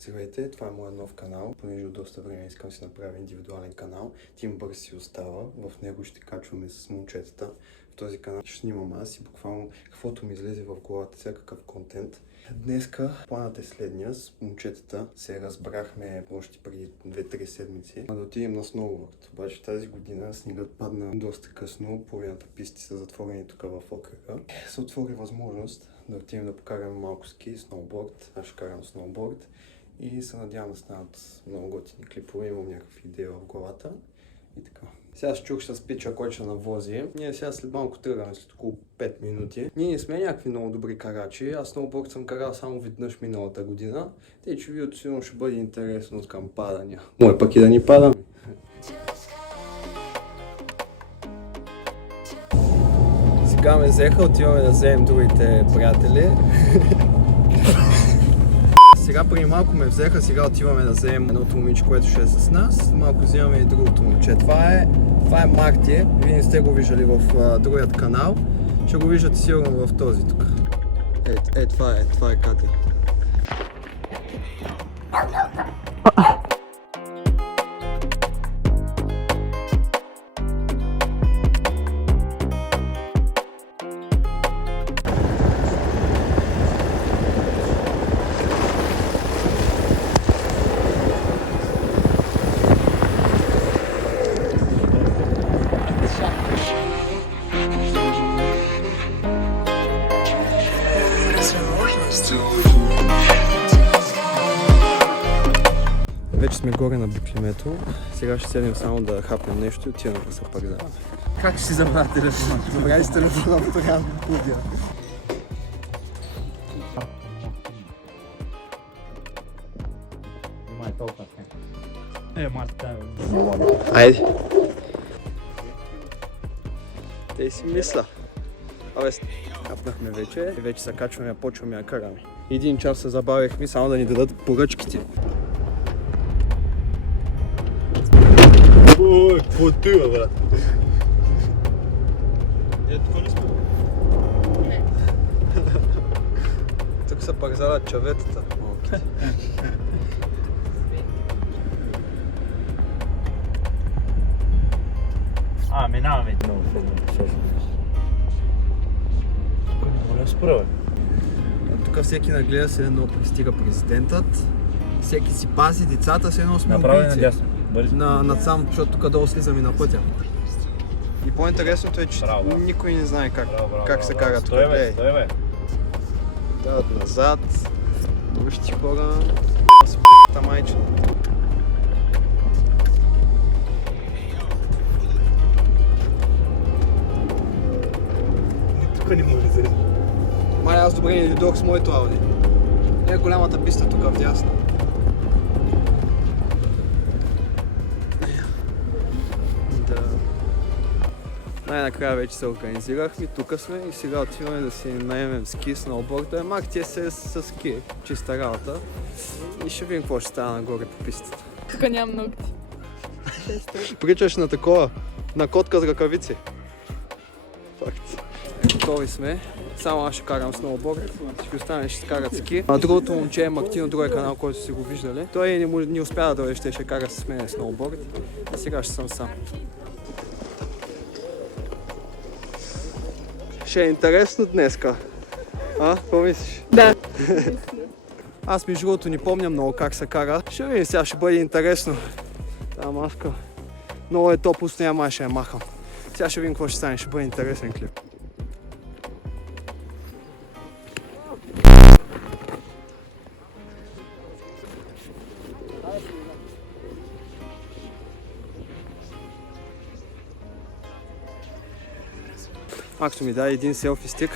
Здравейте, това е моят нов канал. Понеже от доста време искам си направя индивидуален канал. Тим Бърз си остава. В него ще качваме с момчетата. В този канал ще снимам аз и буквално каквото ми излезе в главата, всякакъв контент. Днеска планът е следния. С момчетата се разбрахме още преди 2-3 седмици да отидем на сноуборд. Обаче тази година снегът падна доста късно. Половината писти са затворени тук в окръга. Се отвори възможност да отидем да покараме малко ски и сноуборд. Аз ще карам сноуборд. И се надявам да станат много готини клипове, имам някакви идеи в главата и така. Сега ще чух с пича, който ще навози. Ние сега след малко тръгваме, след около 5 минути. Ние не сме някакви много добри карачи. Аз сноуборд съм карал само веднъж миналата година. Тъй, че видеото сигурно ще бъде интересно от към падания. Мое пък и да ни падаме. Сега ме взеха, отиваме да вземем другите приятели. Сега преди малко ме взеха, сега отиваме да вземем едното момиче, което ще е с нас. Малко взимаме и другото момче. Това е Марти. Вие не сте го виждали в другият канал. Ще го виждате сигурно в този тук. Това е Катя. Вече сме горе на буклемето. Сега ще седнем само да хапнем нещо и отиваме да се пързаваме. Как ще си забравя телефона? Забравя си телефона, тогава го купя. Марта. Айде. Те си мисля. Абе, хапнахме вече и вече се качваме, почваме да караме. 1 час се забавихме само да ни дадат поръчките. Ой, какво ти е, брат? Тук не спи? Не. Тук са пързалят чаветата. Минаваме много не спра, бе. Тук всеки нагледа се едно пристига президентът. Всеки си пази децата, се едно сме направо убийци. надясно. Надсам, защото тук долу слизаме на пътя. И по-интересното е, че никой не знае как се кара тук. Стой, бе. Дават назад. Вижте хора. С майче. Тук не може да излезе. Май аз добре не дойдох с моето Ауди. Не е голямата писта тук вдясно. Да. Най-накрая вече се организирахме, тук сме и сега отиваме да си наемем ски, сноуборд. Да е мак ти е с ски, чиста работа. И ще видим какво ще става нагоре по пистата. Тук нямам ногти. Причаш на такова, на котка с ръкавици. Факт. Готови сме. Само аз ще карам сноуборд, всички останали ще карат ски. А другото момче е Мартин от другия канал, който си го виждали. Той не успя да дойде, ще кара с мен сноуборд. А сега ще съм сам. Ще е интересно днеска. Какво мислиш? Да. Аз между другото не помня много как се кара. Ще видим, сега ще бъде интересно. Та маска. Много е топло, няма ще я махам. Сега ще видим какво ще стане, ще бъде интересен клип. Макто ми даде един селфи стик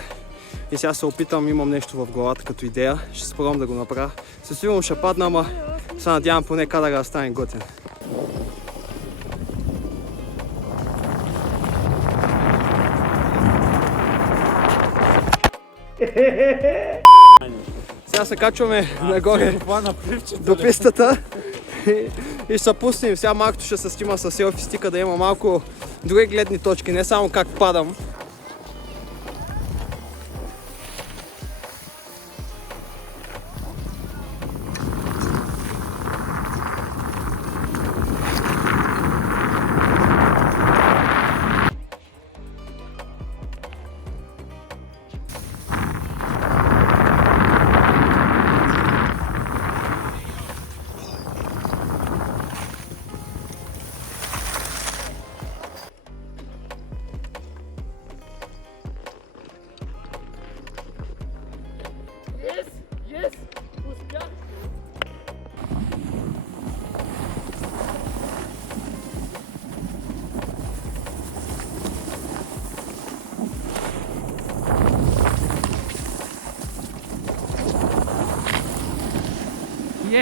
и сега се опитам, имам нещо в главата като идея, ще спробвам да го направя. Със сигурно ще падна, ама се надявам поне кадъра да стане готин. Сега се качваме нагоре до пистата и ще се пуснем. Сега малкото ще се снима с селфи стика, да има малко други гледни точки, не само как падам.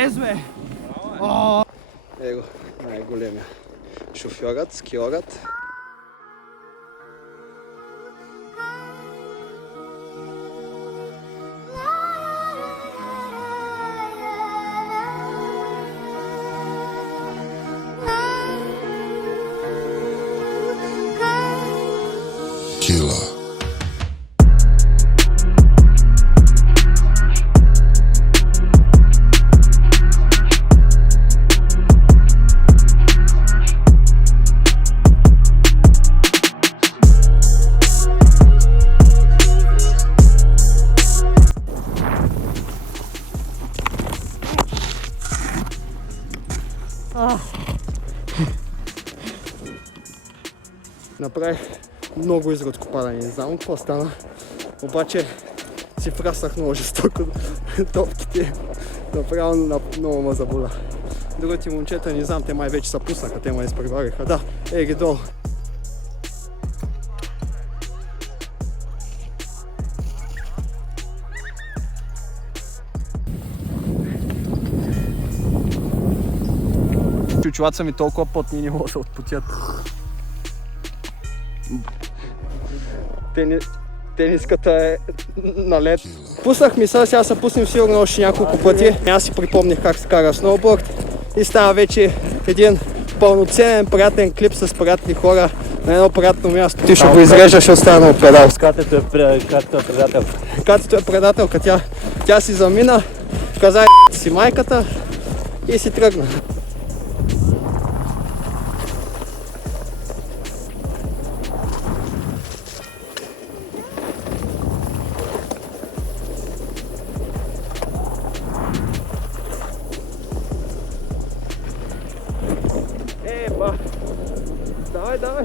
Yes, бе! Его, най-големия. Шофьорът, скиорът. Killer. Направих много изродко падане, не знам какво стана, обаче си враснах много жестоко топките, направо много ме заболя. Другите момчета не знам, те май вече са пуснаха, те ме изпревариха. Да, ги долу. Чучулата са ми толкова потни, не мога да се отпотят. Тениската е на лед. Пуснах мисъл, сега се пуснем сигурно още няколко пъти. Аз си припомних как се кара сноуборд и става вече един пълноценен приятен клип с приятни хора на едно приятно място. Ти ще го изреждаш, ще остане много педал. Катето е предателка. Катето е предателка, тя си замина, каза си майката и си тръгна. Давай.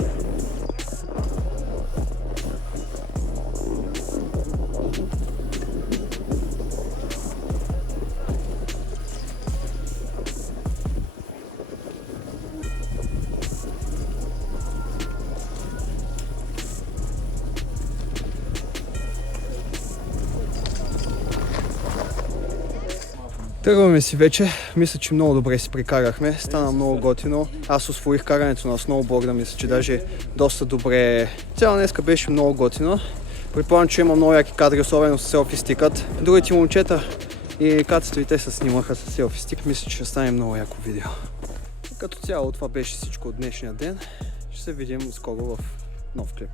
Тръгваме си вече. Мисля, че много добре си прекарахме. Стана много готино. Аз усвоих карането на сноуборда. Мисля, че даже доста добре. Цяло днеска беше много готино. Предполагам, че има много яки кадри, особено с селфи стикът. Другите момчета и кацето и те се снимаха с селфи стик. Мисля, че ще стане много яко видео. Като цяло това беше всичко от днешния ден. Ще се видим скоро в нов клип.